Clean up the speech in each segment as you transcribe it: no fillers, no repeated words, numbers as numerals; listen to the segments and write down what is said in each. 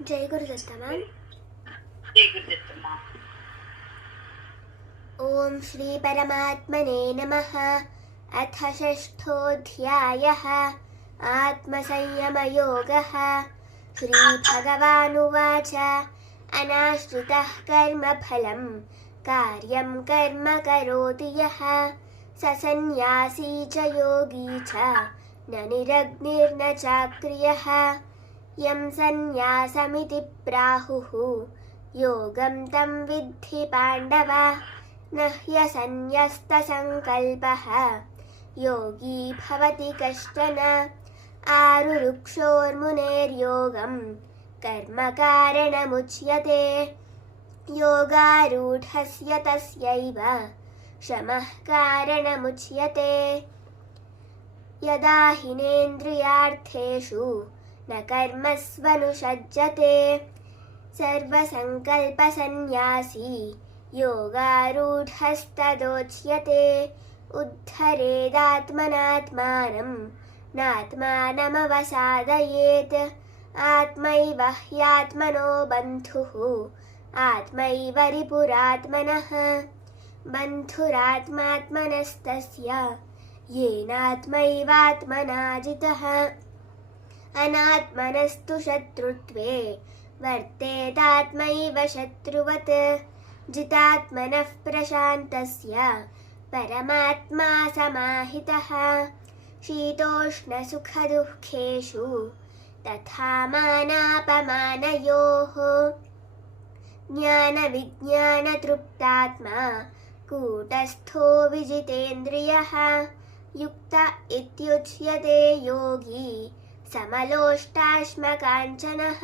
जय गुरुदत्त मैम। जय गुरुदत्त मैम। ओम श्री परमात्मने नमः। अथ षष्ठोऽध्यायः आत्मसंयमयोगः। श्रीभगवानुवाच अनाश्रितः कर्मफलं कार्यं कर्म करोति यः स सन्न्यासी च योगी च न निरग्निर्न चाक्रियः। यं सन्न्यासमिति प्राहुः योगं तं विद्धि पाण्डव। न ह्यसन्न्यस्तसङ्कल्पः योगी भवति कश्चन। आरुरुक्षोर्मुनेर्योगं कर्मकारणमुच्यते। योगारूढस्य तस्यैव शमः कारणमुच्यते। यदा हिनेन्द्रियार्थेषु न कर्मस्वनुषज्यते सर्वसङ्कल्पसन्न्यासी योगारूढस्तदोच्यते। उद्धरेदात्मनात्मानं नात्मानमवसादयेत्। आत्मैव ह्यात्मनो बन्धुः आत्मैव रिपुरात्मनः। बन्धुरात्मात्मनस्तस्य येनात्मैवात्मना जितः। अनात्मनस्तु शत्रुत्वे वर्तेतात्मैव शत्रुवत्। जितात्मनः प्रशान्तस्य परमात्मा समाहितः। शीतोष्णसुखदुःखेषु तथा मानापमानयोः ज्ञानविज्ञानतृप्तात्मा कूटस्थो विजितेन्द्रियः। युक्त इत्युच्यते योगी समलोष्टाश्मकाञ्चनः।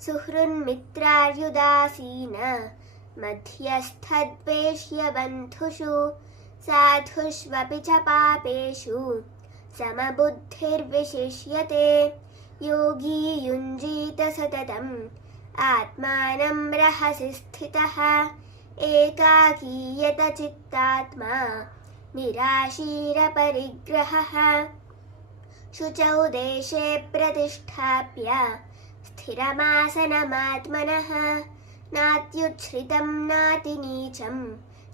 सुहृन्मित्रार्युदासीन मध्यस्थद्वेष्य बन्धुषु साधुष्वपि च पापेषु समबुद्धिर्विशिष्यते। योगी युञ्जीत सततम् आत्मानं रहसि स्थितः। एकाकीयत चित्तात्मा निराशीरपरिग्रहः। शुचौ देशे प्रतिष्ठाप्य स्थिरमासनमात्मनः। नात्युच्छ्रितं नातिनीचं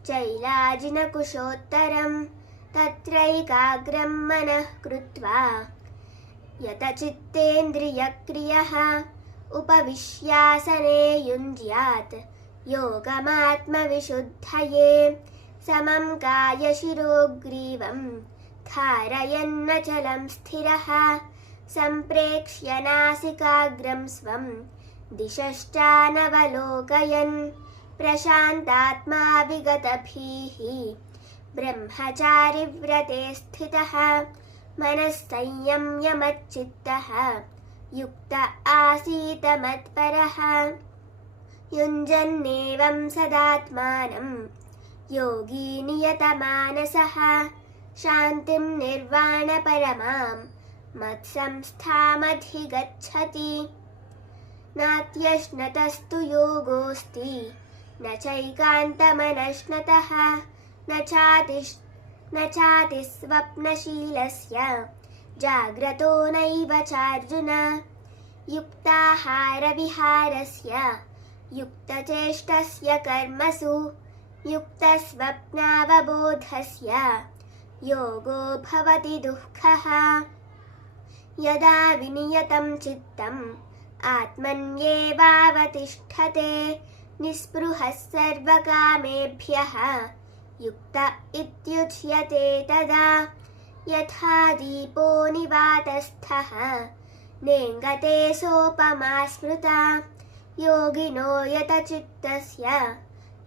चैलाजिनकुशोत्तरं। तत्रैकाग्रं मनः कृत्वा यतचित्तेन्द्रियक्रियः उपविश्यासने युञ्ज्यात् योगमात्मविशुद्धये। समं कायशिरोग्रीवं धारयन्नचलं स्थिरः। सम्प्रेक्ष्य नासिकाग्रं स्वं दिशश्चानवलोकयन्। प्रशान्तात्मा विगतभीः ब्रह्मचारिव्रते स्थितः। मनः संयम्य मच्चित्तः युक्त आसीत मत्परः। युञ्जन्नेवं सदात्मानं योगी नियतमानसः। शान्तिं निर्वाणपरमां मत्संस्थामधिगच्छति। नात्यश्नतस्तु योगोऽस्ति न चैकान्तमनश्नतः। न चातिस्वप्नशीलस्य जाग्रतो नैव चार्जुन। युक्ताहारविहारस्य युक्तचेष्टस्य कर्मसु युक्तस्वप्नावबोधस्य योगो भवति दुःखः। यदा विनियतं चित्तम् आत्मन्येवावतिष्ठते। निःस्पृहः सर्वकामेभ्यः युक्त इत्युच्यते तदा। यथा दीपो निवातस्थः नेङ्गते सोपमा स्मृता। योगिनो यतचित्तस्य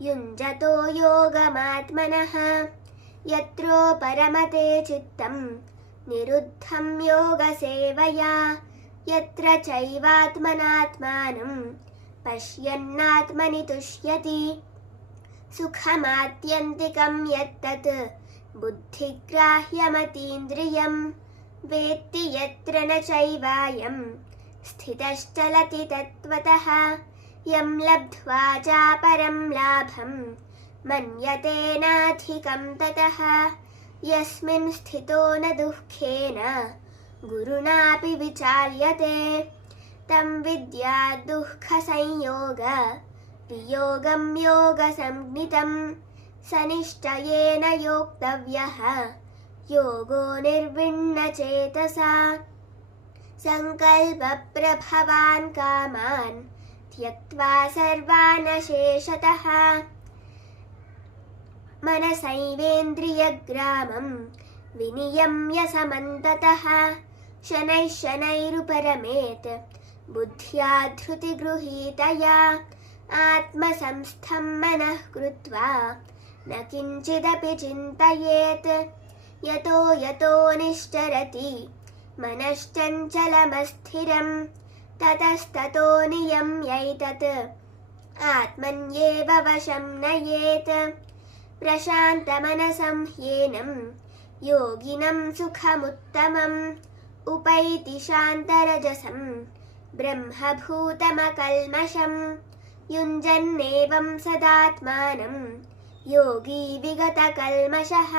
युञ्जतो योगमात्मनः। यत्रो परमते चित्तं निरुद्धं योगसेवया। यत्र चैवात्मनात्मानं पश्यन्नात्मनि तुष्यति। सुखमात्यन्तिकं यत्तत् बुद्धिग्राह्यमतीन्द्रियं। वेत्ति यत्र न चैवायं स्थितश्चलति तत्त्वतः। यं लब्ध्वा चापरं लाभं मन्यते नाधिकं ततः। यस्मिन् स्थितो न दुःखेन गुरुणापि विचाल्यते। तं विद्या दुःखसंयोग वियोगं योगसंज्ञितं स निश्चयेन योक्तव्यः योगो निर्विण्णचेतसा संकल्पप्रभवान् कामान् त्यक्त्वा सर्वान् शेषतः मनसैवेन्द्रियग्रामं विनियम्य समन्ततः शनैः शनैरुपरमेत् बुद्ध्या धृतिगृहीतया आत्मसंस्थं मनः कृत्वा न किञ्चिदपि चिन्तयेत् यतो यतो निश्चरति मनश्चञ्चलमस्थिरं ततस्ततो नियम्यैतत् आत्मन्येव वशं नयेत् प्रशान्तमनसं ह्येनं योगिनं सुखमुत्तमम् उपैति शान्तरजसं ब्रह्मभूतमकल्मषं युञ्जन्नेवं सदात्मानं योगी विगतकल्मषः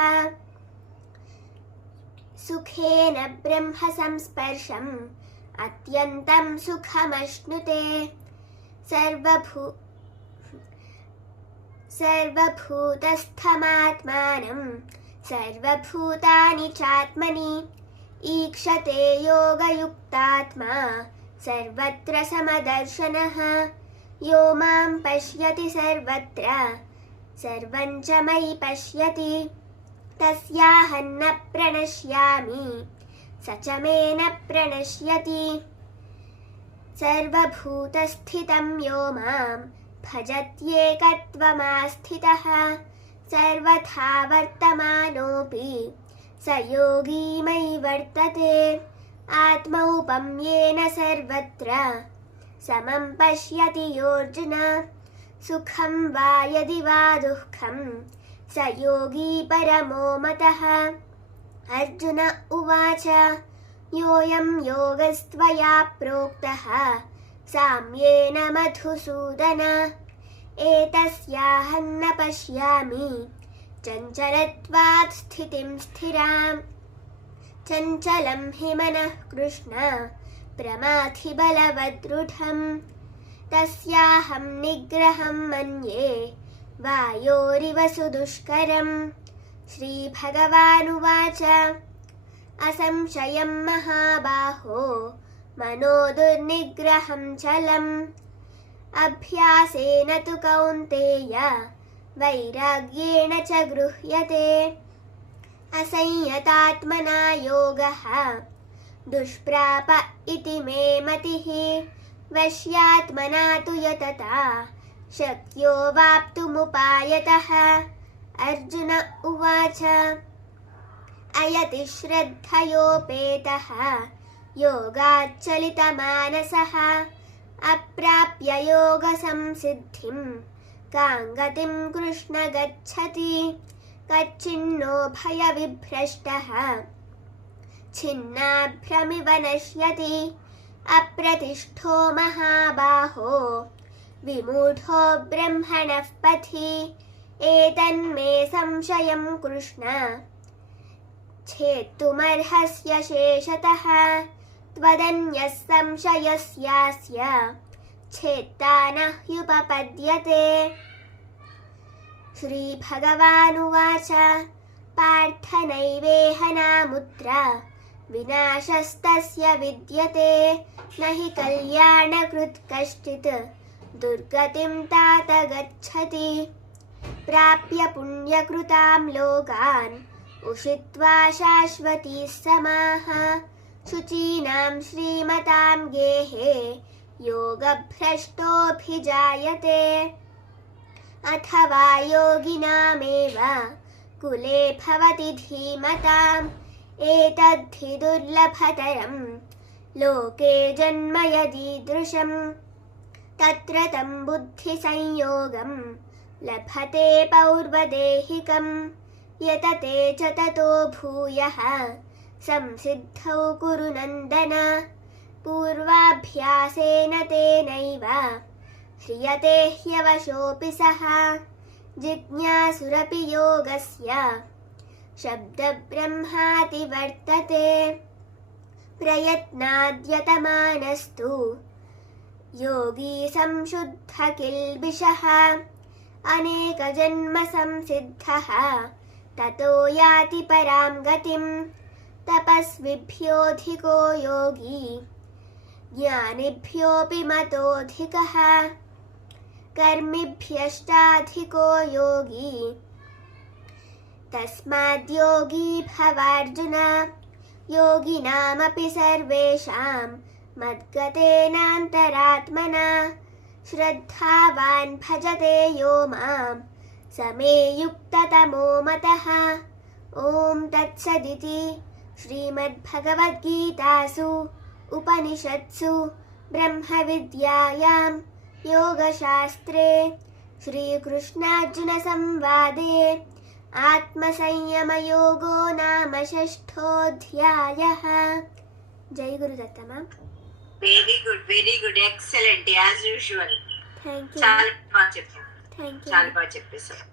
सुखेन ब्रह्मसंस्पर्शम् अत्यन्तं सुखमश्नुते सर्वभूतस्थमात्मानं सर्वभूतानि चात्मनि ईक्षते योगयुक्तात्मा सर्वत्र समदर्शनः यो मां पश्यति सर्वत्र सर्वं च मयि पश्यति तस्याहं न प्रणश्यामि स च मे न प्रणश्यति सर्वभूतस्थितं यो मां भजत्येकत्वमास्थितः सर्वथा वर्तमानोऽपि स योगी मयि वर्तते आत्मौपम्येन सर्वत्र समं पश्यति योऽर्जुन सुखं वा यदि वा दुःखं स योगी परमो मतः अर्जुन उवाच योऽयं योगस्त्वया प्रोक्तः साम्येन मधुसूदन एतस्याहं न पश्यामि चञ्चलत्वात् स्थितिं स्थिराम् चञ्चलं हि मनः कृष्ण प्रमाथि बलवदृढम् तस्याहं निग्रहं मन्ये वायोरिव सुदुष्करम् श्रीभगवानुवाच असंशयं महाबाहो मनो दुर्निग्रहं चलम् अभ्यासेन तु कौन्तेय वैराग्येण च गृह्यते असंयतात्मना योगः दुष्प्राप इति मे मतिः वश्यात्मना तु यतता शक्यो वाप्तुमुपायतः अर्जुन उवाच अयति श्रद्धयोपेतः योगाच्चलितमानसः अप्राप्य योगसंसिद्धिं कां गतिं कृष्ण गच्छति कच्छिन्नो भयविभ्रष्टः छिन्नाभ्रमिव नश्यति अप्रतिष्ठो महाबाहो विमूढो ब्रह्मणः पथि एतन्मे संशयं कृष्ण छेत्तुमर्हस्य शेषतः त्वदन्यः संशयस्यास्य छेत्ता न ह्युपपद्यते श्रीभगवानुवाच पार्थ नैवेह नामुत्र विनाशस्तस्य विद्यते न हि कल्याणकृत् कश्चित् दुर्गतिं तात गच्छति प्राप्य पुण्यकृतां लोकान् उषित्वा शाश्वतीः समाः शुचीनां श्रीमतां गेहे योगभ्रष्टोऽभिजायते अथवा योगिनामेव कुले भवति धीमताम् एतद्धि दुर्लभतरं लोके जन्म यदीदृशम् तत्र तं बुद्धिसंयोगं लभते पौर्वदेहिकं यतते च ततो भूयः संसिद्धौ कुरु नन्दन पूर्वाभ्यासेन तेनैव ह्रियते ह्यवशोऽपि सः जिज्ञासुरपि योगस्य शब्दब्रह्माति वर्तते प्रयत्नाद्यतमानस्तु योगी संशुद्ध किल्बिषः अनेकजन्म संसिद्धः ततो याति परां गतिं तपस्विभ्योऽधिको योगी ज्ञानिभ्योऽपि मतोऽधिकः कर्मिभ्यश्चाधिको योगी तस्माद्योगी भवार्जुन योगिनामपि सर्वेषां मद्गतेनान्तरात्मना श्रद्धावान् भजते यो मां स मे युक्ततमो मतः। ॐ तत्सदिति श्रीमद्भगवद्गीतासु उपनिषत्सु ब्रह्मविद्यायां योगशास्त्रे श्रीकृष्णार्जुनसंवादे आत्मसंयमयोगो नाम 6ोऽध्यायः। जय Gurudatta ma'am. Very good, excellent as usual. Thank you. చాలా బాగా చెప్పావు. Thank you. చాలా బాగా చెప్పేశావు.